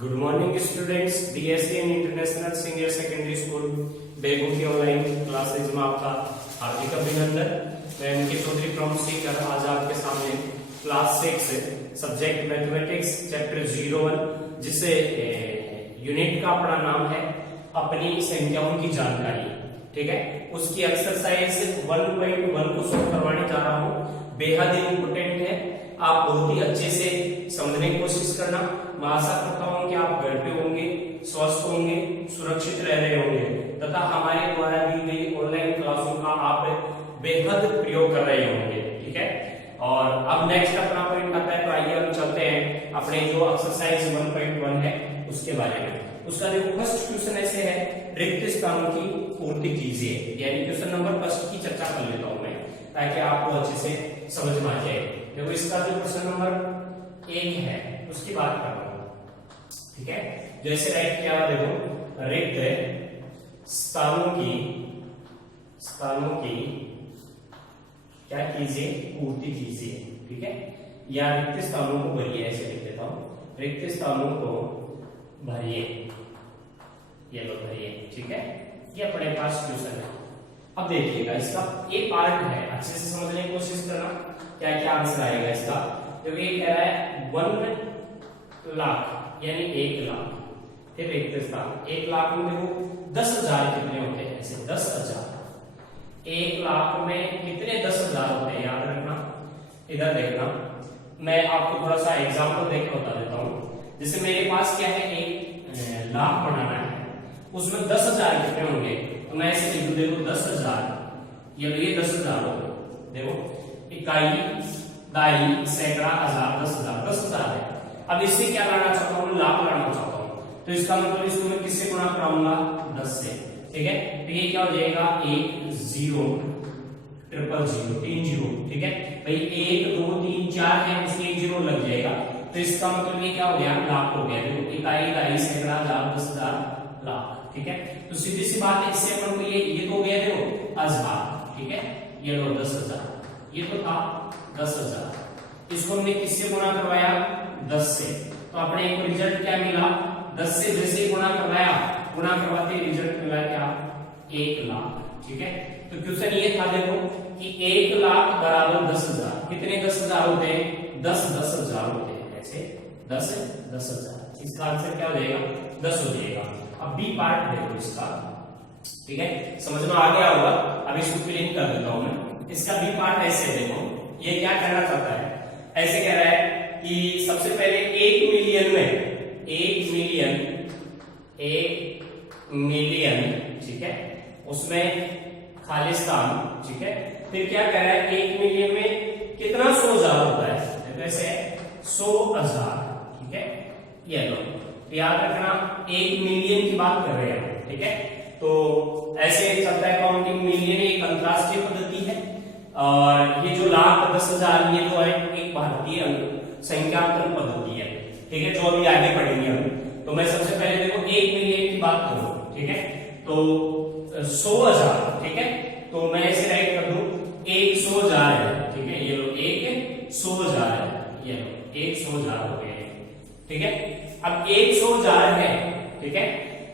Good morning students, BSC in international senior secondary school Begu की online classes में आपका हार्दिक अभिनंदन। मैं उनके चौधरी फ्रॉम सीकर आज आपके सामने क्लास 6 सब्जेक्ट मैथमेटिक्स चैप्टर 01 जिसे यूनिट का अपना नाम है अपनी संख्याओं की जानकारी, ठीक है, उसकी एक्सरसाइज 1.1 को सॉल्व करवाने जा रहा हूँ। बेहद इंपोर्टेंट है, आप बहुत ही अच्छे से समझने की कोशिश करना। मैं आशा करता हूं कि आप घर पे होंगे, स्वस्थ होंगे, सुरक्षित रह रहे होंगे तथा हमारे द्वारा दी गई ऑनलाइन क्लासों का आप बेहद प्रयोग कर रहे होंगे, ठीक है। और अब नेक्स्ट अपना पॉइंट आता है, तो आइए हम चलते हैं अपने जो एक्सरसाइज 1.1 है उसके बारे में। उसका देखो फर्स्ट क्वेश्चन ऐसे है, रिक्त स्थानों की पूर्ति कीजिए। यानी क्वेश्चन नंबर फर्स्ट की चर्चा कर लेता हूं मैं ताकि आपको अच्छे से समझ में आ जाए। देखो इसका जो क्वेश्चन नंबर 1 है उसकी बात कर रहा हूं, ठीक है। जैसे राइट किया हुआ देखो, रिक्त स्थानों की क्या कीजिए, पूर्ति कीजिए, ठीक है। या रिक्त स्थानों को भरिए, ऐसे लिख देता हूं, रिक्त स्थानों को भरिए, ये लो भरिए, ठीक है। ये अपने पास क्वेश्चन है। अब देखिएगा इसका एक पार्ट है, अच्छे से समझने की कोशिश करना क्या क्या आंसर आएगा इसका। तो ये कह रहा है 1 लाख यानी 1 लाख, फिर रिक्त स्थान 1 लाख में देखो 10,000 कितने होते हैं, ऐसे 10,000। 1 लाख में कितने 10,000 होते हैं याद रखना। इधर देखना, मैं आपको थोड़ा सा एग्जांपल देकर बता देता हूं। जैसे मेरे पास क्या है, 1 लाख बनाना है, उसमें 10,000 कितने होंगे, तो मैं ऐसे लिख दूं, देखो 10,000, ये 10,000 हो गए। देखो इकाई, दाई, सैकड़ा, हजार, 10,000, 10,000 है। अब इससे क्या लाना चाहता हूं, लाख लाना चाहता हूं, तो इसका मतलब इसको मैं किससे गुणा कराऊंगा, 10 से, ठीक है। तो ये क्या हो जाएगा, 1 0 0 0 3 0, ठीक है भाई। 1 2 3 4 है, उसमें 1 0 लग जाएगा, तो इसका मतलब ये क्या हो गया, लाख हो गया। देखो इकाई, दाई, सैकड़ा, हजार, 10,000, लाख, ठीक है। तो सीधी सी बात है, इससे अपन को ये तो हो गया देखो हजार, ठीक है। ये लो 10,000, ये तो था 10,000, इसको हमने किससे गुणा करवाया, 10 से, तो अपने एक रिजल्ट क्या मिला, 10 से जैसे गुणा करवाया, गुणा करवाते रिजल्ट मिला क्या, 1 लाख, ठीक है। तो क्वेश्चन ये था देखो कि 1 लाख बराबर 10,000, कितने 10,000 होते हैं, 10,000 होते हैं, ऐसे 10,000। इसका आंसर क्या हो जाएगा, 10 हो जाएगा। अब बी पार्ट देखो इसका, ठीक है, समझ में आ गया होगा। अब इसको क्लीन कर देता हूं मैं। इसका बी पार्ट ऐसे देखो, ये क्या कहना चाहता है, ऐसे कह रहा है कि सबसे पहले 1 मिलियन में 1 मिलियन, ठीक है, उसमें खालिस्तान, ठीक है। फिर क्या कह रहा है, 1 मिलियन में कितना 100,000 होता है, वैसे 100,000, ठीक है। ये लो याद रखना, 1 मिलियन की बात कर रहे हैं, ठीक है। तो ऐसे चलता है काउंटिंग, मिलियन एक अंतरराष्ट्रीय पद्धति है, और ये जो लाख 10,000 ये जो है एक भारतीय संख्यात्मक पद्धति है, ठीक है, जो अभी आगे पढ़ेंगे हम। तो मैं सबसे पहले देखो 1 मिलियन की बात करूं, ठीक है, तो 100,000, ठीक है। तो मैं ऐसे राइट कर दूं, 100,000 है, ठीक है, ये लो 100,000 है, ये लो 100,000 हो गए, ठीक है। अब 100,000 है, ठीक है,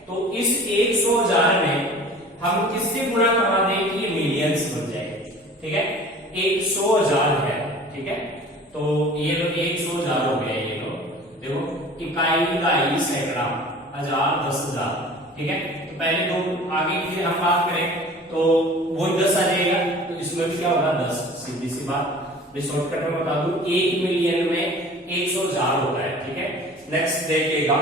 तो इस 100,000 में हम किससे गुणा करवा दें कि ये मिलियंस बन जाए, ठीक है। 100,000 है, ठीक है, तो ये लो 100,000 हो गया, ये लो देखो इकाई, दाई, सैकड़ा, हजार, 10,000, ठीक है। तो पहले दो आगे की हम बात करें तो वही 10 आ जाएगा, तो इसमें भी क्या होगा 10, सीधी सी बात। मैं शॉर्टकट में बता दूं, 1 मिलियन में 100,000 होता है, ठीक है। नेक्स्ट देखिएगा,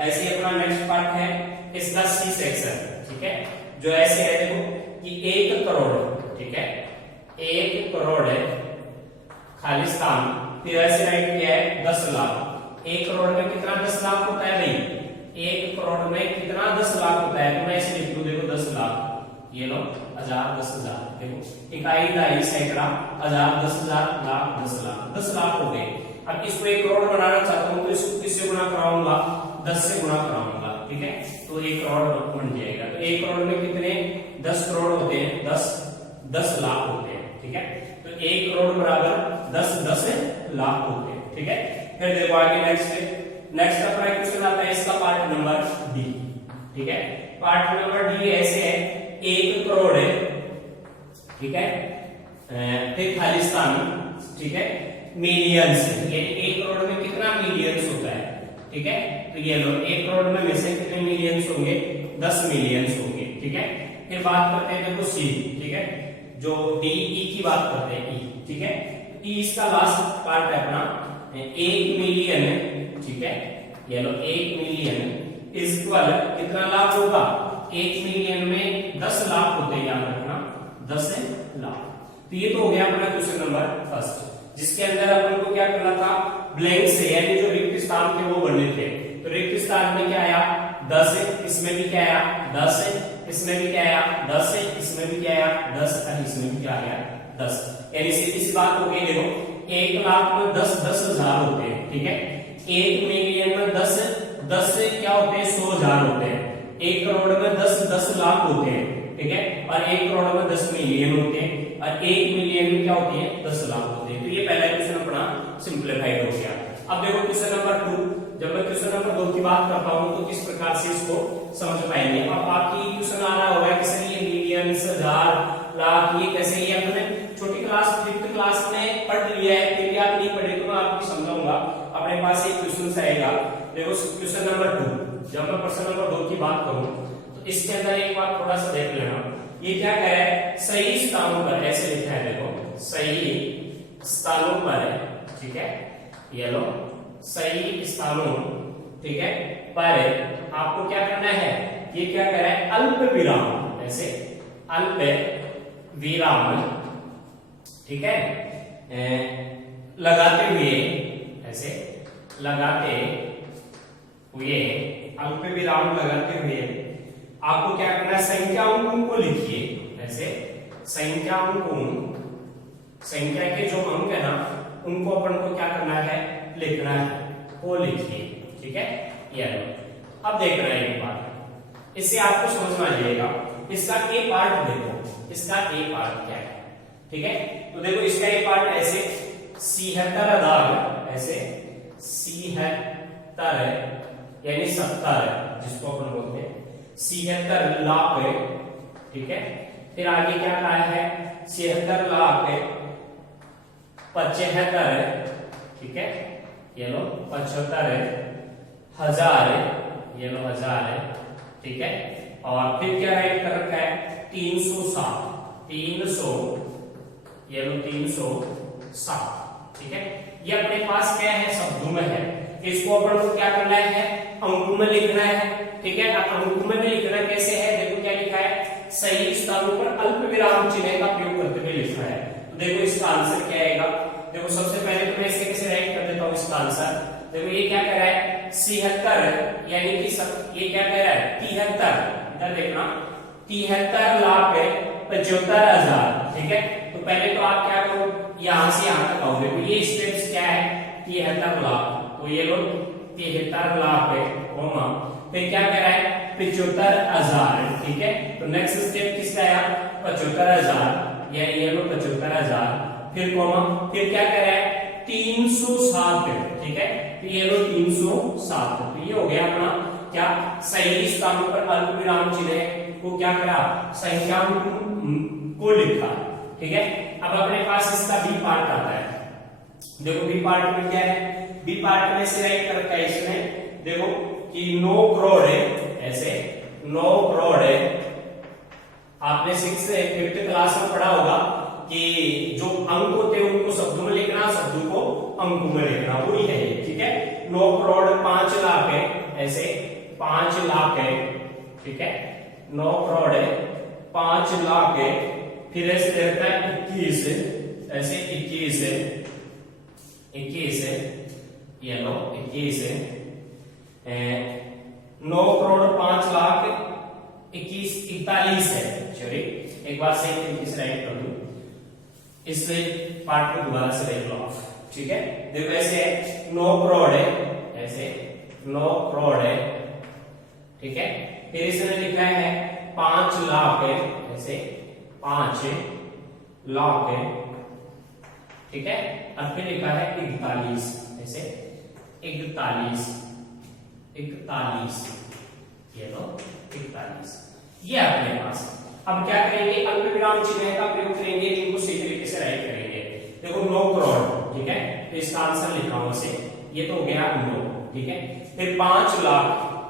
ऐसे अपना नेक्स्ट पार्ट है इसका सी सेक्शन, ठीक है, जो ऐसे है देखो कि 1 करोड़, ठीक है, 1 करोड़ है खालिस्तान, फिर ऐसे राइट किया है 10 लाख। 1 करोड़ में कितना 10 लाख होता है भाई, 1 करोड़ में कितना 10 लाख होता है, तो मैं ऐसे लिख दूं, देखो 10 लाख, ये लो हजार, 10,000, देखो इकाई, दाई, सैकड़ा, हजार, 10,000, लाख, 10 लाख, 10 लाख हो गए। अब इसको 1 करोड़ बनाना चाहता हूं, तो इसको किससे गुणा कराऊंगा, 10 से गुणा कराऊंगा, ठीक है, तो 1 करोड़ बन जाएगा। तो 1 करोड़ में कितने 10 करोड़ होते हैं, 10 लाख होते हैं, ठीक है। तो 1 करोड़ बराबर 10 लाख होते हैं, ठीक है। फिर देखो आगे नेक्स्ट नेक्स्ट अपना क्वेश्चन आता है इसका पार्ट नंबर डी। ठीक है, पार्ट नंबर डी ऐसे है 1 करोड़ है, ठीक है, फिर खालिस्तान, ठीक है, मिलियंस, ये 1 करोड़ में कितना मिलियंस होता है, ठीक है, तो ये लो 1 करोड़ में से कितने मिलियंस होंगे, 10 मिलियंस होंगे, ठीक है। फिर बात करते हैं देखो सी, ठीक है, जो डी ई की बात करते हैं ई, ठीक है, ई इसका लास्ट पार्ट है अपना 1 मिलियन, ठीक है, ये लो 1 मिलियन इक्वल कितना लाख होगा, 1 मिलियन में 10 लाख होते हैं, याद रखना 10 लाख। तो ये तो हो गया अपना क्वेश्चन नंबर फर्स्ट, जिसके अंदर अपन को क्या करना था, ब्लैंक से यानी जो रिक्त स्थान थे वो भरने थे। तो रिक्त स्थान में क्या आया 10, इसमें भी क्या आया 10, इसमें भी क्या आया 10, इसमें भी क्या आया 10 और इसमें भी क्या आया 10। यानी सीधी सी बात हो गई, देखो 1 लाख में 10,000 होते हैं, ठीक है, 1 मिलियन में 10 से क्या होते हैं 100,000 होते हैं, 1 करोड़ में 10 लाख होते हैं, ठीक है, और 1 करोड़ में 10 मिलियन होते हैं, और 1 मिलियन में क्या होती है 10 लाख होते हैं। तो ये पहला क्वेश्चन अपना सिंप्लीफाइड हो गया। अब देखो क्वेश्चन नंबर 2, जब मैं क्वेश्चन नंबर 2 की बात करता हूं तो किस प्रकार से इसको समझ पाएंगे। अब आपकी क्वेश्चन आ रहा होगा कि सर ये मिलियंस, हजार, लाख, ये कैसे, ये हमने छोटी क्लास 5th क्लास में पढ़ लिया है, फिर भी आप नहीं पढ़े तो मैं आपको समझाऊंगा। अपने पास एक क्वेश्चन आएगा, देखो क्वेश्चन नंबर 2, जब मैं प्रश्न नंबर 2 की बात करूं तो इसके अंदर एक बात थोड़ा सा देख लेना, ये क्या कह रहा है, सही स्थानों पर, ऐसे लिखा है देखो, सही स्थानों पर, ठीक है, ये लो सही स्थानों, ठीक है, पर आपको क्या करना है, ये क्या कह रहा है, अल्प विराम, ऐसे अल्प विराम, ठीक है, लगाते हुए, ऐसे लगाते हुए, अल्प विराम लगाते हुए आपको क्या करना है, संख्याओं को लिखिए, ऐसे संख्याओं को, संख्या के जो अंक है ना उनको अपन को क्या करना है, लिखना है, वो लिखिए, ठीक है। ये अब देखना है एक बात, इससे आपको समझ में आ जाएगा। इसका ए पार्ट देखो, इसका ए पार्ट क्या है, ठीक है, तो देखो इसका ए पार्ट ऐसे 76,000, ऐसे 76 यानी 70, जिसको अपन बोलते हैं 76 लाख, ठीक है। फिर आगे क्या कहा है, 76 लाख 75, ठीक है, ये लो 75,000, ये लो 1000, ठीक है, और फिर क्या राइट कर रखा है 307, 300, ये लो 307, ठीक है। ये अपने पास क्या है, शब्दों में है, इसको अपन को क्या करना है, अंकों में लिखना है, ठीक है। अंकों में लिखना कैसे है, देखो क्या लिखा है, सही स्थानों पर अल्प विराम चिन्ह का प्रयोग करते हुए लिखा है। तो देखो इसका आंसर क्या आएगा, देखो सबसे पहले तो मैं इसे कैसे राइट कर देता हूं इसका आंसर। देखो ये क्या कह रहा है 76, यानी कि ये क्या कह रहा है 73, इधर देखना 73 लाख 75,000, ठीक है। तो पहले तो आप क्या करो, यहां से यहां तक आओगे, तो ये स्टेप्स क्या है 73 लाख, तो ये लो 73 लाख है, कोमा, फिर क्या कह रहा है 75,000, ठीक है। तो नेक्स्ट स्टेप किसका आया 75,000, ये लो 75,000, फिर कोमा, फिर क्या कह रहा है 307, ठीक है, तो ये लो 307। तो ये हो गया अपना क्या, सही स्थानों पर अल्प विराम चिन्ह को क्या करा, संख्याओं को लिखा, ठीक है। अब अपने पास इसका बी पार्ट आता है, देखो बी पार्ट में क्या है, बी पार्ट में से राइट कर रखा है इसने, देखो कि 9 करोड़ है, ऐसे 9 करोड़ है। आपने 5th क्लास में पढ़ा होगा कि जो अंक होते हैं उनको शब्दों में लिखना, शब्दों को अंकों में लिखना, वही है, ठीक है। 9 करोड़ 5 लाख है, ऐसे 5 लाख है, ठीक है, 9 करोड़ है 5 लाख है, फिर ऐसे रहता है 21, ऐसे 21 है, 21 है, ये लो 21 है, 9 करोड़ 5 लाख 41 है, सॉरी एक बार सही तरीके से राइट कर दूं, इस पार्ट को दोबारा से देख लो आप, ठीक है। देखो ऐसे 9 करोड़ है, ऐसे 9 करोड़ है, ठीक है, फिर इसने लिखा है 5 लाख है, ऐसे 5 लाख है, ठीक है, और फिर लिखा है 41, ऐसे 41, 41, ये लो 41, ये अपने पास। अब क्या करेंगे, अल्प विराम चिन्ह का प्रयोग करेंगे, इनको सही तरीके से राइट करेंगे। देखो 9 करोड़, ठीक है, तो इसका आंसर लिखा हूं से, ये तो हो गया 9, ठीक है। फिर 5 लाख,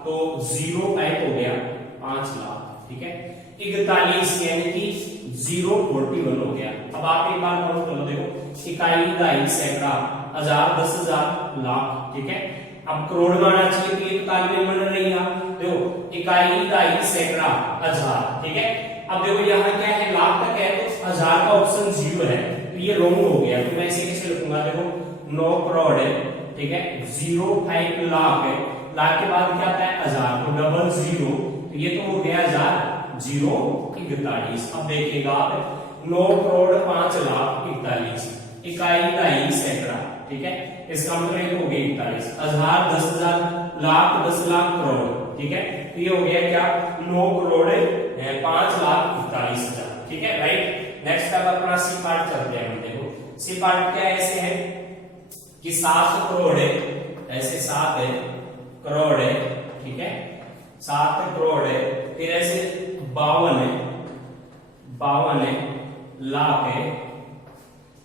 तो 0 टाइप हो गया 5 लाख, ठीक है। 41 यानी कि 041 हो गया। अब आप एक बार काउंट करो, देखो इकाई, दहाई, सैकड़ा, हजार, 10,000, लाख, ठीक है। अब करोड़ में आना चाहिए, तो ये तो तालमेल बन रही है। देखो इकाई, दहाई, सैकड़ा, हजार, ठीक है। अब देखो यहाँ क्या है, लाख तक है, तो हजार का ऑप्शन 0 है, तो ये रॉन्ग हो गया। तो मैं इसे कैसे लिखूंगा, देखो 9 करोड़ है, ठीक है, 05 लाख है, लाख के बाद क्या आता है हजार, तो डबल 0, तो ये तो हो गया 1041। अब देखिएगा आप 9 करोड़ 5 लाख 41, इकाई, दहाई, सैकड़ा, ठीक है, इसका मतलब हो गया 41, हजार, 10,000, लाख, 10 लाख, करोड़, ठीक है। तो ये हो गया क्या, 9 करोड़ 5 लाख 41,000, ठीक है, राइट। नेक्स्ट अब अपना सी पार्ट चलते हैं हम। देखो सी पार्ट क्या ऐसे है कि 7 करोड़ है, ऐसे 7 करोड़ है, ठीक है, 7 करोड़ है, फिर ऐसे 52 लाख है,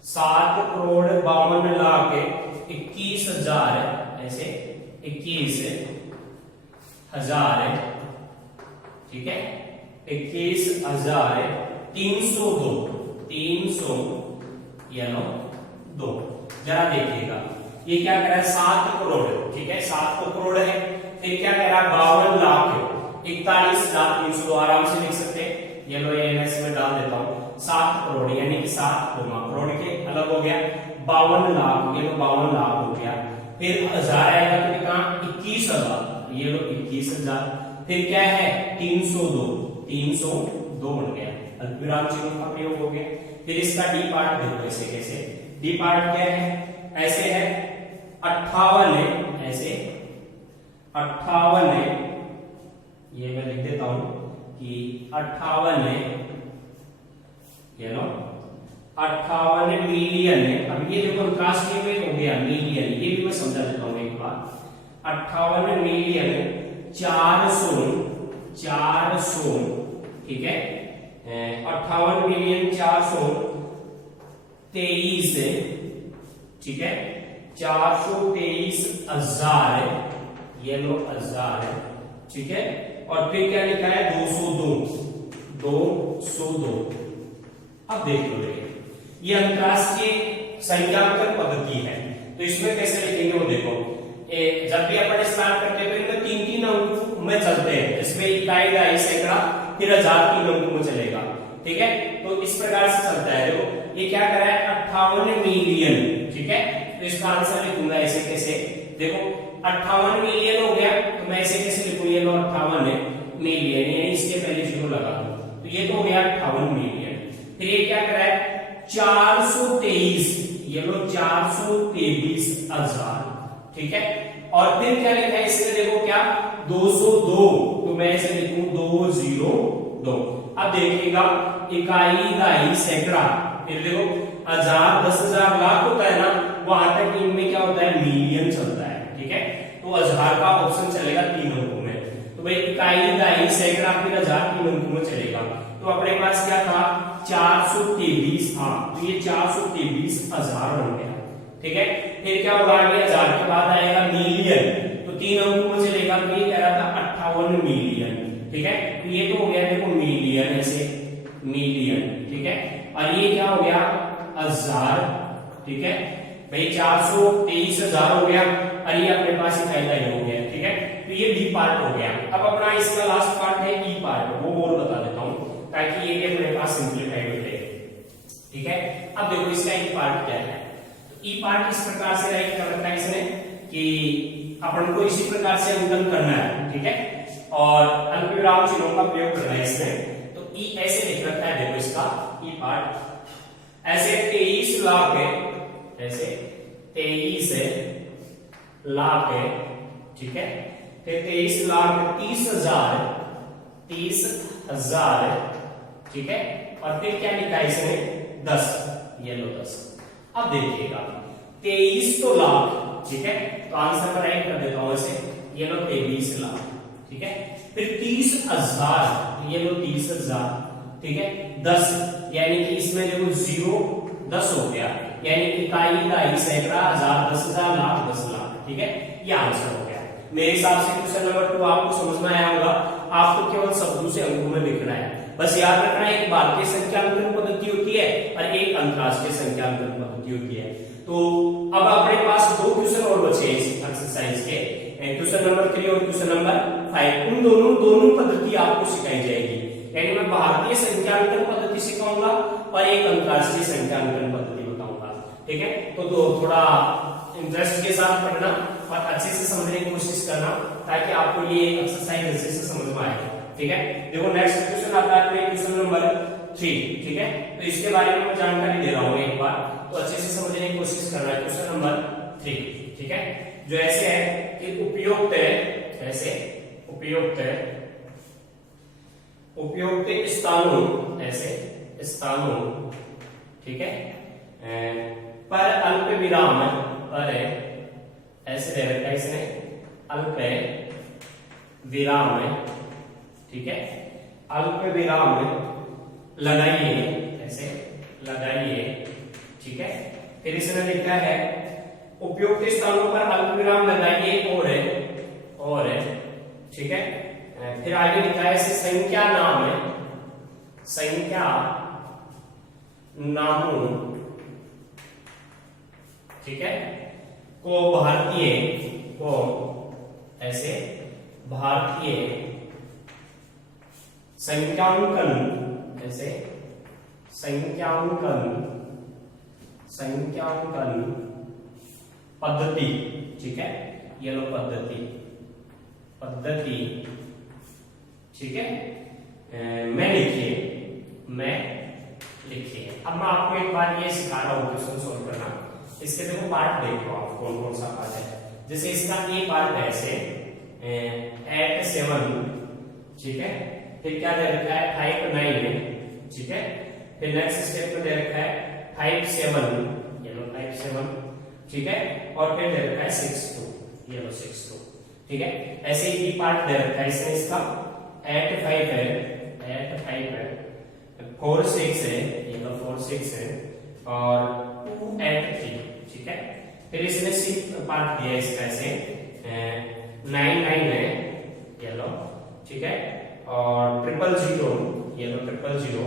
7 करोड़ 52 लाख है, 21,000 है, ऐसे 21,000 है, ठीक है, 21,000 है, 302, 300 या 2। जरा देखिएगा ये क्या कह रहा है, 7 करोड़, ठीक है, 7 तो करोड़ है, फिर क्या कह रहा है 52 लाख है, 41,302, आराम से लिख सकते हैं। ये लो ये में डाल देता हूं, 7 करोड़ यानी कि 7 करोड़ के अलग हो गया, 52 लाख, ये लो 52 लाख हो गया, फिर हजार आएगा तो कितना 21,000, ये लो 21,000, फिर क्या है 302 बन गया, अल्पविराम चिन्ह का प्रयोग हो गया। फिर इसका डी पार्ट देखो ऐसे कैसे, डी पार्ट क्या है, ऐसे है 58 है, ऐसे 58 है, ये मैं लिख देता हूं कि 58 है, ये लो 58 मिलियन है। अब ये देखो अंतरराष्ट्रीय में हो गया मिलियन, ये भी मैं समझा देता हूं एक बार, 58 मिलियन 400, ठीक है, 58 मिलियन 423 है, ठीक है, 423,000 है, ये लो 1000 है, ठीक है, और फिर क्या लिखा है 202। अब देख लो, ये अंतरराष्ट्रीय संख्यात्मक पद्धति है, तो इसमें कैसे लिखेंगे वो देखो, जब भी अपन स्टार्ट करते हैं तो इनमें 3-3 अंक में चलते हैं, इसमें इकाई, दहाई, सैकड़ा, फिर हजार 3 अंक में चलेगा, ठीक है, तो इस प्रकार से चलता है। देखो ये क्या कर रहा है 58 मिलियन, ठीक है, तो इसका आंसर लिखूंगा ऐसे कैसे, देखो 58 मिलियन हो गया, तो मैं ऐसे कैसे लिखूं, ये लो 58 मिलियन, यानी इसके पहले 0 लगा दो, तो ये तो हो गया 58 मिलियन। फिर ये क्या कर रहा है 423, ये लो 423,000, ठीक है, और फिर क्या लिखा है इसमें देखो क्या 202, तो मैं इसे लिखूं 202। अब देखिएगा इकाई, दहाई, सैकड़ा, फिर देखो हजार, 10,000, लाख होता है ना, वहां तक इनमें क्या होता है मिलियन चलता है, ठीक है, तो हजार का ऑप्शन चलेगा 3 अंकों में, तो भाई इकाई, दहाई, सैकड़ा, फिर हजार 3 अंकों में चलेगा। तो अपने पास क्या था 423 था, तो ये 423,000 बन गया, ठीक है। फिर क्या होगा, ये हजार के बाद आएगा मिलियन, तो 3 अंकों में चलेगा, तो ये कह रहा था 58 मिलियन, ठीक है, तो ये तो हो गया देखो मिलियन, ऐसे मिलियन, ठीक है, और ये क्या हो गया हजार, ठीक है, भाई 423,000 हो गया, और ये अपने पास इकाई, दहाई हो गया, ठीक है, तो ये डी पार्ट हो गया। अब अपना इसका लास्ट पार्ट है ई पार्ट, वो और बता देता हूं ताकि ये भी अपने पास सिंप्लीफाइड हो जाए, ठीक है। अब देखो इसका ई पार्ट क्या है, ई पार्ट इस प्रकार से राइट कर रखा है इसने कि अपन को इसी प्रकार से अंकन करना है, ठीक है, और अल्पविराम चिन्हों का प्रयोग करना है इसमें, तो ई ऐसे लिख रखा है, देखो इसका ई पार्ट ऐसे 23 लाख है, ऐसे 23 लाख है, ठीक है, फिर 23 लाख 30,000 है, ठीक है, और फिर क्या लिखा है इसने 10, ये लो 10। अब देखिएगा 23 तो लाख, ठीक है, तो आंसर पर राइट कर देता हूं ऐसे, ये लो 23 लाख, ठीक है। फिर 30,000, ये लो 30,000, ठीक है। 10 यानी कि इसमें देखो 0 10 हो गया, यानी इकाई, दहाई, सैकड़ा, हजार, 10,000, लाख, 10 लाख, ठीक है। ये आंसर हो गया। मेरे हिसाब से क्वेश्चन नंबर 2 आपको समझ में आया होगा। आपको केवल शब्दों से अंकों में लिखना है, बस याद रखना है एक भारतीय संख्यानुक्रम पद्धति होती है और एक अंतरराष्ट्रीय संख्यानुक्रम पद्धति होती है। तो अब अपने पास 2 क्वेश्चन और बचे इस एक्सरसाइज के, क्वेश्चन नंबर 3 और क्वेश्चन नंबर 5। उन दोनों पद्धति आपको सिखाई जाएगी, यानी मैं भारतीय संख्यानुक्रम पद्धति सिखाऊंगा और एक अंतरराष्ट्रीय संख्यानुक्रम पद्धति बताऊंगा, ठीक है। तो थोड़ा इंटरेस्ट के साथ पढ़ना और अच्छे से समझने की कोशिश करना, ताकि आपको ये एक्सरसाइज अच्छे से समझ में आए, ठीक है। देखो नेक्स्ट क्वेश्चन आता है क्वेश्चन नंबर 3, ठीक है। तो इसके बारे में मैं जानकारी दे रहा हूँ एक बार, तो अच्छे से समझने की कोशिश करना है। क्वेश्चन नंबर 3, ठीक है, जो ऐसे है कि उपयुक्त स्थानों, ठीक है, पर अल्प विराम पर, ऐसे दे रखा है इसने, अल्प विराम, ठीक है, अल्प विराम लगाइए, ऐसे लगाइए, ठीक है। फिर इसने लिखा है उपयुक्त स्थानों पर अल्प विराम लगाइए और, ठीक है। फिर आगे लिखा है ऐसे संख्या नामों, ठीक है, को ऐसे भारतीय संख्यांकन, ऐसे संख्यांकन पद्धति, ठीक है, ये लो पद्धति, ठीक है, मैं लिखिए। अब मैं आपको एक बार ये सिखा रहा हूँ क्वेश्चन सोल्व करना। इसके देखो पार्ट देख लो आप, कौन कौन सा पार्ट है। जैसे इसका ए पार्ट है ऐसे एट 7, ठीक है। फिर क्या दे रखा है 5 9, ठीक है। फिर नेक्स्ट स्टेप में दे रखा है 5 7, ये लो 5 7, ठीक है। और फिर दे रखा है 6 2, ये लो 6 2, ठीक है। ऐसे ही पार्ट दे रखा है इसने, इसका एट 5 है, 4 6 है, ये लो 4 6 है, और 2 8 3, ठीक है। फिर इसने सी पार्ट दिया इसका ऐसे 9 9 है, ये लो, ठीक है, और 0 0 ये लो 0 0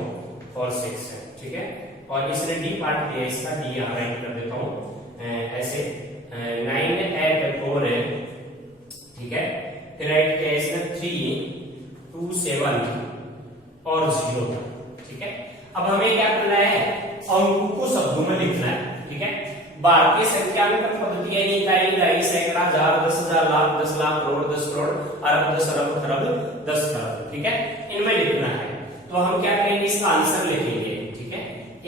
4 6 है, ठीक है। और इसने डी पार्ट दिया इसका, डी यहाँ राइट कर देता हूँ ऐसे 9 8 4 है, ठीक है। फिर राइट किया इसने 3 2 7 और 0, ठीक है। अब हमें क्या करना है, अंकों को शब्दों में लिखना है, ठीक है। भारतीय संख्यानुक्रम पद्धति यानी इकाई, दहाई, सैकड़ा, हजार, 10,000, लाख, 10 लाख, करोड़, 10 करोड़, अरब, 10 अरब, खरब, 10 खरब, ठीक है। इनमें लिखना है, तो हम क्या करेंगे, इसका आंसर लिखेंगे, ठीक है,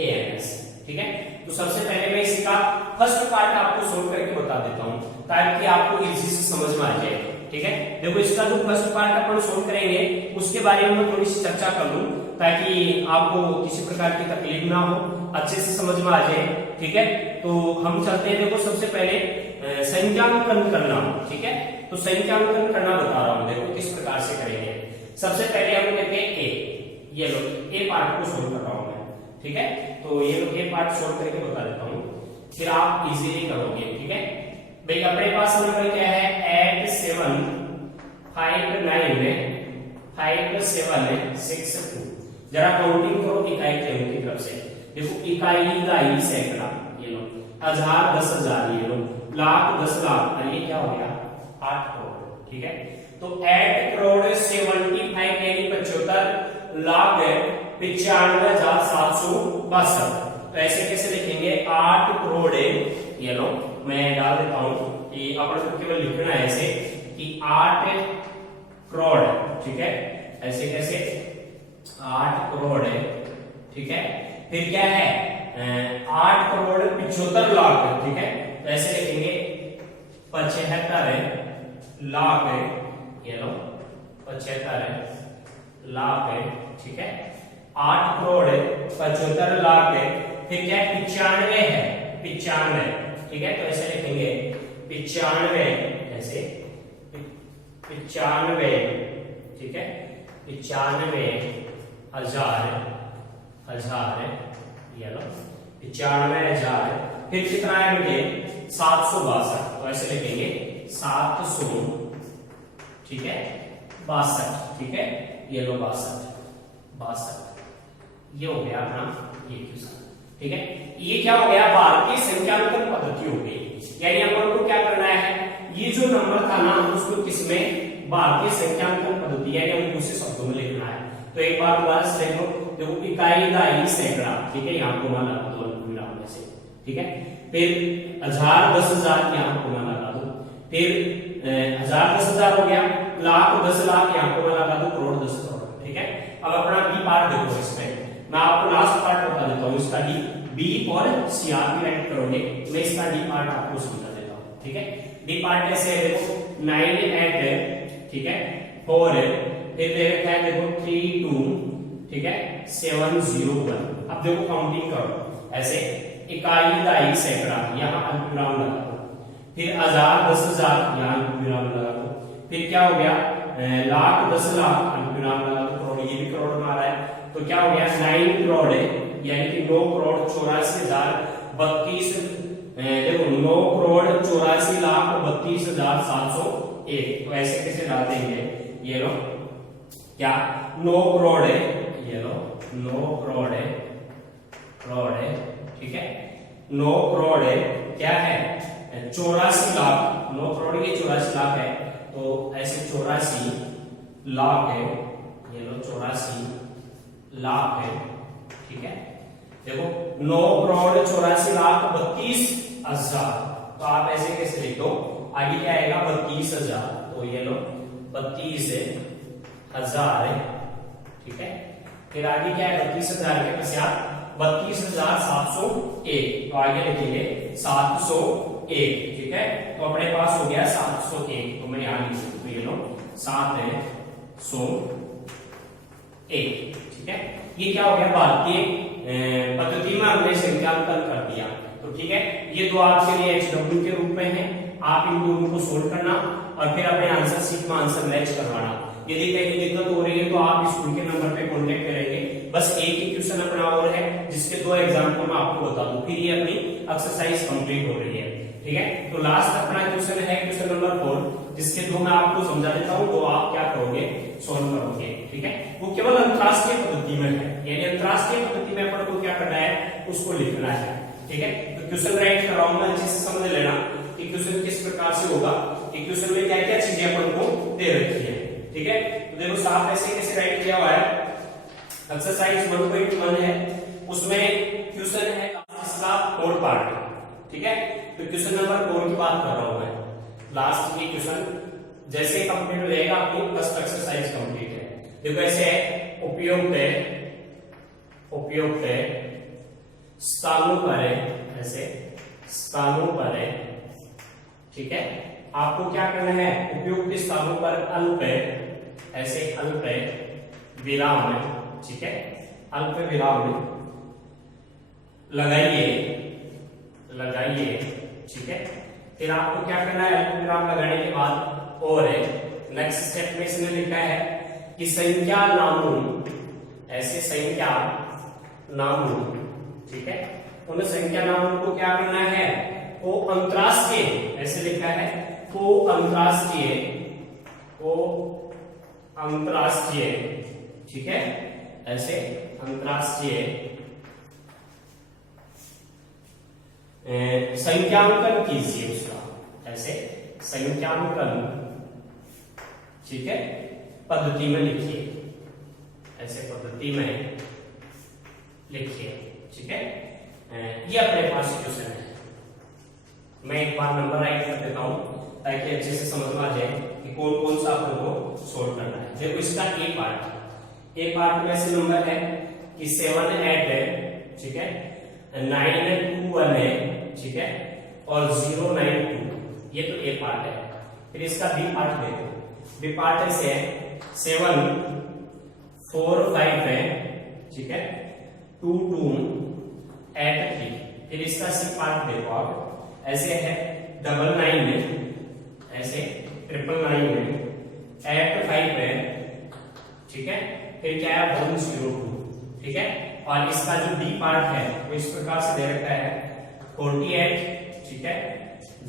ANS, ठीक है। तो सबसे पहले मैं इसका फर्स्ट पार्ट आपको सोल्व करके बता देता हूं, ताकि आपको इजी से समझ में आ जाए, ठीक है। देखो इसका जो फर्स्ट पार्ट अपन सोल्व करेंगे उसके बारे में मैं थोड़ी सी चर्चा कर लूं, ताकि आपको किसी प्रकार की तकलीफ ना हो, अच्छे से समझ में आ जाए, ठीक है। तो हम चलते हैं, देखो सबसे पहले संख्यांकन करना, ठीक है। तो संख्यांकन करना बता रहा हूं, देखो किस प्रकार से करेंगे। सबसे पहले हम कहते हैं ए, ये लो ए पार्ट को सोल्व कर रहा हूं मैं, ठीक है। तो ये लो ए पार्ट सोल्व करके बता देता हूं, फिर आप इजीली करोगे, ठीक है। भाई अपने पास नंबर क्या है, 8 7 5 9 5 7 6 2। जरा काउंटिंग करो इकाई क्रम की तरफ से। देखो इकाई, दहाई, सैकड़ा, ये लो, हजार, 10,000, ये लो, लाख, 10 लाख, और ये क्या हो गया 8 करोड़, ठीक है। तो 8 करोड़ 75 यानी 75 लाख 95,762। तो ऐसे कैसे लिखेंगे, 8 करोड़, ये लो मैं डाल देता हूं कि अपन को केवल लिखना है ऐसे कि 8 करोड़, ठीक है। ऐसे कैसे 8 करोड़ है, ठीक है। फिर क्या है 8 करोड़ 75 लाख, ठीक है। तो ऐसे लिखेंगे 75 लाख, ये लो 75 लाख, ठीक है। 8 करोड़ 75 लाख, फिर क्या 95 है, 95, ठीक है। तो ऐसे लिखेंगे 95, ऐसे 95, ठीक है, 95,000 ये लो 95,000। फिर कितना है बेटे 762, तो ऐसे लिखेंगे 700, ठीक है 62, ठीक है ये लो 62, ये हो गया अपना ये क्वेश्चन, ठीक है। ये क्या हो गया भारतीय संख्यात्मक पद्धति हो गई, यानी अपन को क्या करना है, ये जो नंबर था ना उसको किसमें, भारतीय संख्यात्मक पद्धति यानी हम दूसरे शब्दों में लिखना है। तो एक बार दोबारा से देखो, इकाई, दहाई, सैकड़ा, ठीक है यहाँ को लगा दो विराम में से, ठीक है। फिर 1000, 10,000 यहाँ को लगा दो, फिर 1000, 10,000 हो गया, लाख, 10 लाख यहाँ को लगा दो, करोड़, 10 करोड़, ठीक है। अब अपना बी पार्ट देखो, इसमें मैं आपको लास्ट पार्ट बता देता हूँ इसका, बी और सी आप भी राइट करोगे, मैं इसका डी पार्ट आपको समझा देता हूँ, ठीक है। डी पार्ट कैसे है देखो, 9 8, ठीक है 4, फिर दे रखा है देखो 3 2, ठीक है 7 0 1। अब देखो काउंटिंग करो ऐसे, इकाई, दहाई, सैकड़ा यहाँ अल्पविराम लगा दो, फिर 1000, 10,000 यहाँ अल्पविराम लगा दो, फिर क्या हो गया लाख, 10 लाख अल्पविराम लगा दो, करोड़, ये भी करोड़ में आ रहा है, तो क्या हो गया 9 करोड़ यानी कि 9 करोड़ 84,032, देखो 9 करोड़ 84,32,701। तो ऐसे कैसे डाल देंगे, ये लो क्या 9 करोड़ है, ये लो 9 करोड़ है, ठीक है 9 करोड़ है क्या है 84 लाख, 9 करोड़ ये 84 लाख है, तो ऐसे 84 लाख है, ये लो 84 लाख है, ठीक है। देखो 9 करोड़ 84,32,000, तो आप ऐसे कैसे लिख दो, आगे क्या आएगा 32,000, तो ये लो 32,000 है, ठीक है। फिर आगे क्या है 32,000 के पश्चात 32,701, तो आगे लिखेंगे 701, ठीक है। तो अपने पास हो गया 701, तो मैं यहां लिख सकता हूं, ये लो 701, ठीक है। ये क्या हो गया भारतीय पद्धति में हमने संख्यांकन कर दिया, तो ठीक है। ये दो आपके लिए HW के रूप में है, आप इन दोनों को सोल्व करना और फिर अपने आंसर शीट में आंसर मैच करवाना। यदि कहीं दिक्कत हो रही है तो आप स्कूल के नंबर पे कांटेक्ट करेंगे। बस एक ही क्वेश्चन अपना और है जिसके 2 एग्जाम्पल मैं आपको बता दूं, फिर ये अपनी एक्सरसाइज कंप्लीट हो रही है, ठीक है। तो लास्ट अपना क्वेश्चन है क्वेश्चन नंबर 4, जिसके 2 मैं आपको समझा देता हूं, तो आप क्या करोगे सोल्व करोगे, ठीक है। वो केवल अंतरराष्ट्रीय पद्धति में है, यानी अंतरराष्ट्रीय पद्धति में अपन को क्या करना है उसको लिखना है, ठीक है। तो क्वेश्चन राइट कर रहा हूं मैं, अच्छे से समझ लेना कि क्वेश्चन किस प्रकार से होगा, कि क्वेश्चन में क्या क्या चीजें अपन को दे रखी है, ठीक है। तो देखो साफ ऐसे कैसे राइट किया हुआ है, एक्सरसाइज 1.1 है, उसमें क्वेश्चन है इसका 4 पार्ट, ठीक है। तो क्वेश्चन नंबर 4 की बात कर रहा हूं मैं, लास्ट ये क्वेश्चन जैसे कंप्लीट हो जाएगा आपकी फर्स्ट एक्सरसाइज कंप्लीट है। देखो ऐसे है, उपयुक्त है स्थानों पर है, ऐसे स्थानों पर है, ठीक है। आपको क्या करना है, उपयुक्त स्थानों पर अल्प है, ऐसे अल्प है विराम है, ठीक है, अल्प विराम लगाइए, ठीक है। फिर आपको क्या करना है, अल्प विराम लगाने के बाद और है नेक्स्ट स्टेप में इसने लिखा है कि संख्या नामों, ऐसे संख्या नामों, ठीक है, उन संख्या नामों को क्या करना है, वो अंतरराष्ट्रीय, ऐसे लिखा है वो अंतरराष्ट्रीय, ठीक है, ऐसे अंतरराष्ट्रीय संख्यांकन कीजिए उसका, ऐसे संख्यांकन, ठीक है, पद्धति में लिखिए, ऐसे पद्धति में लिखिए, ठीक है। ये अपने पास क्वेश्चन है, मैं एक बार नंबर राइट कर देता हूं ताकि अच्छे से समझ में आ जाए कि कौन कौन सा अपन को सोल्व करना है। देखो इसका ए पार्ट में ऐसे नंबर है कि 7 8 है, ठीक है, 9 2 1 है, ठीक है, और 0 9 2, ये तो ए पार्ट है। फिर इसका बी पार्ट देखो, बी पार्ट ऐसे है 7 4 5 है, ठीक है, 2 2 8 3। फिर इसका सी पार्ट देखो आप, ऐसे है 9 9 में, ऐसे 999 में, 85 है, ठीक है, फिर क्या है 102, ठीक है, और इसका जो डी पार्ट है वो इस प्रकार से दे रखा है 48, ठीक है,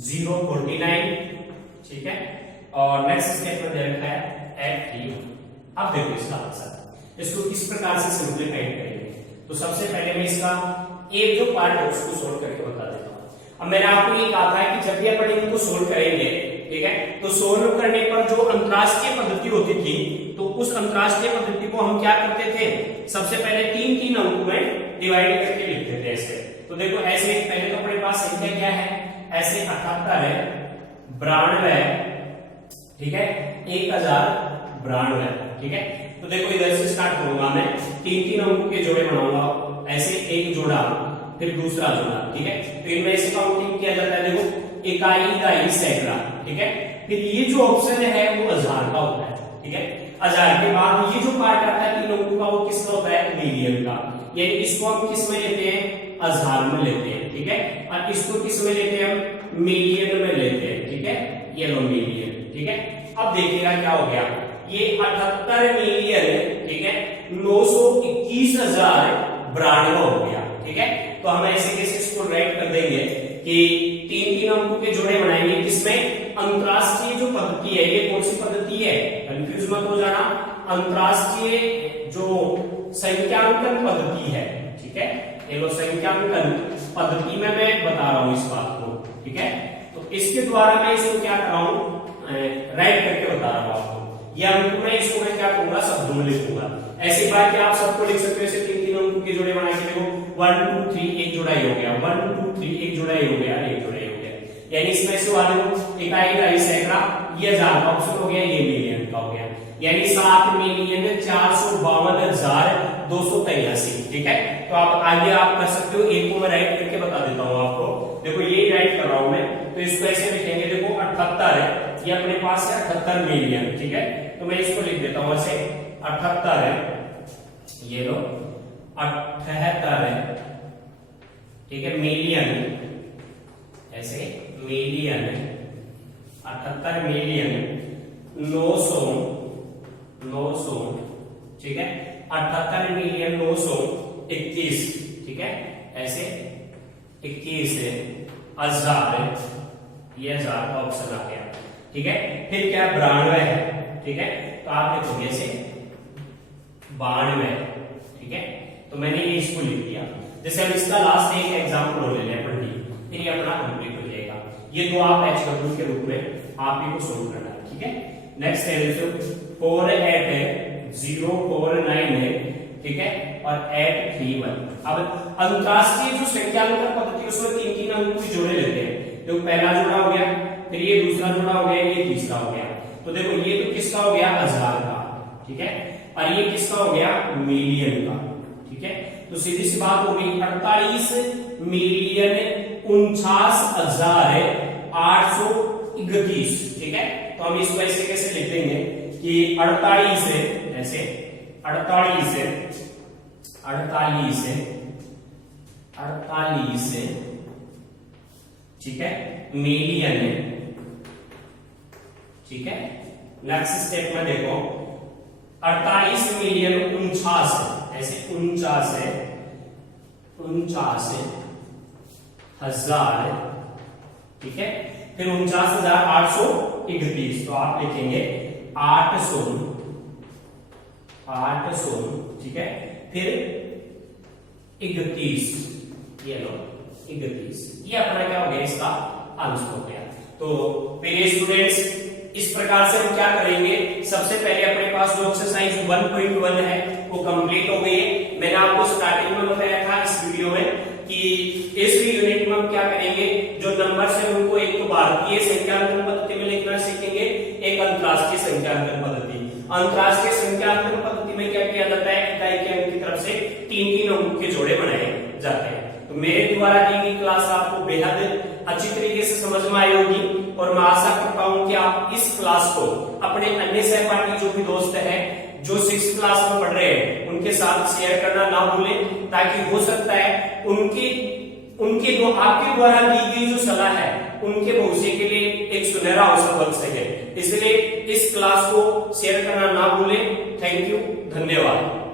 0 49, ठीक है, और नेक्स्ट स्टेप में दे रखा है 83। अब देखो इसका आंसर, इसको किस प्रकार से सिंप्लीफाइड करेंगे। तो सबसे पहले मैं इसका एक जो पार्ट है उसको सोल्व करके बता देता हूं। अब मैंने आपको ये कहा था कि जब भी अपन इनको सोल्व करेंगे, ठीक है, तो सोल्व करने पर जो अंतरराष्ट्रीय पद्धति होती थी, तो उस अंतरराष्ट्रीय पद्धति को हम क्या करते थे, सबसे पहले 3-3 अंकों में डिवाइड करके लिखते थे ऐसे। तो देखो ऐसे पहले तो अपने पास संख्या क्या है, ऐसे 78 है, 92, ठीक है, 1092, ठीक है। तो देखो इधर से स्टार्ट करूंगा मैं, 3-3 अंकों के जोड़े बनाऊंगा, ऐसे एक जोड़ा फिर दूसरा जोड़ा, ठीक है। तो इनमें से काउंटिंग किया जाता है, देखो इकाई, दहाई, सैकड़ा, ठीक है। फिर ये जो ऑप्शन है वो 1000 का होता है, ठीक है। 1000 के बाद ये जो पार्ट आता है 3 अंकों का वो किसका होता है, मिलियन का, यानी इसको हम किस में लेते हैं, 1000 में लेते हैं, ठीक है, और इसको किस में लेते हैं, हम मिलियन में लेते हैं, ठीक है, ये लो मिलियन, ठीक है। अब देखिएगा क्या हो गया, ये 78 मिलियन, ठीक है, 921,092 हो गया, ठीक है। तो हम ऐसे कैसे इसको राइट कर देंगे कि 3-3 अंकों के जोड़े बनाएंगे, किसमें, अंतरराष्ट्रीय जो पद्धति है, ये कौन सी पद्धति है, कंफ्यूज मत हो जाना, अंतरराष्ट्रीय जो संख्यांकन पद्धति है, ठीक है, ये लो संख्यांकन पद्धति में मैं बता रहा हूं इस बात को, ठीक है। तो इसके द्वारा मैं इसको क्या कर रहा हूं, राइट करके बता रहा हूं आपको। या अंक में इसको मैं क्या करूंगा, शब्दों में लिखूंगा। ऐसी बात कि आप सबको लिख सकते हो, ऐसे 3-3 अंकों के जोड़े बना के देखो, 1 2 3 एक जोड़ा ही हो गया, 1 2 3 एक जोड़ा ही हो गया, एक जोड़ा ही हो गया, यानी इसमें से वाले इकाई, दहाई, सैकड़ा, ये 1000 का ऑप्शन हो गया, ये मिलियन का हो गया, यानी 7,54,283, ठीक है। तो आप आगे आप कर सकते हो, एक को मैं राइट करके बता देता हूं आपको। देखो ये राइट कर रहा हूं मैं, तो इसको ऐसे लिखेंगे, देखो 78 है, ये अपने पास है 78 मिलियन, ठीक है। तो मैं इसको लिख देता हूं ऐसे, 78 है, ये लो 78 है, ठीक है, मिलियन, ऐसे मिलियन, 78 मिलियन 900, ठीक है, 78 मिलियन 921, ठीक है, ऐसे 21,000, ये 1000 का ऑप्शन आ गया, ठीक है। फिर क्या 92 है, ठीक है, तो आप लिखोगे ऐसे 92, ठीक है। तो मैंने ये इसको लिख दिया। जैसे हम इसका लास्ट एक एग्जांपल और ले लें अपन, फिर ये अपना कंप्लीट हो जाएगा। ये दो आप HW के रूप में आप ही को सोल्व करना है, ठीक है। नेक्स्ट है 4 8 है, 0 4 9 है, ठीक है, और 8 3 1। अब अंतरराष्ट्रीय जो संख्यांकन पद्धति उसमें 3-3 अंकों के जोड़े लेते हैं। तो पहला जोड़ा हो गया, फिर ये दूसरा जोड़ा हो गया, ये तीसरा हो गया। तो देखो ये तो किसका हो गया, 1000 का, ठीक है, और ये किसका हो गया, मिलियन का, ठीक है। तो सीधी सी बात हो गई, 48 मिलियन 49,831, ठीक है। तो हम इसको ऐसे कैसे लिख देंगे कि 48 है, ऐसे 48 है, 48 है, 48 है, ठीक है, मिलियन है, ठीक है। नेक्स्ट स्टेप में देखो 48 मिलियन 49 है, ऐसे 49 है, 49,000, ठीक है। फिर 49,831, तो आप लिखेंगे 800, ठीक है। फिर 31, ये लो 31, ये अपना क्या हो गया, इसका आंसर हो गया। तो मेरे स्टूडेंट्स इस प्रकार से हम क्या करेंगे, सबसे पहले अपने पास जो एक्सरसाइज 1.1 है वो कंप्लीट हो गई है। मैंने आपको स्टार्टिंग में बताया था इस वीडियो में कि इस यूनिट में हम क्या करेंगे, जो नंबर है उनको एक तो भारतीय संख्यांकन पद्धति में लिखना सीखेंगे, एक अंतरराष्ट्रीय संख्यांकन पद्धति। अंतरराष्ट्रीय संख्यांकन पद्धति में क्या किया जाता है, इकाई के अंक की तरफ से 3-3 अंकों के जोड़े बनाए जाते हैं। तो मेरे द्वारा दी गई क्लास आपको बेहद अच्छी तरीके से समझ में आई होगी, और मैं आशा करता हूं कि आप इस क्लास को अपने अन्य सहपाठी जो भी दोस्त हैं जो 6th क्लास में पढ़ रहे हैं उनके साथ शेयर करना ना भूलें, ताकि हो सकता है उनके जो आपके द्वारा दी गई जो सलाह है उनके भविष्य के लिए एक सुनहरा अवसर बन सके। इसलिए इस क्लास को शेयर करना ना भूलें। थैंक यू, धन्यवाद।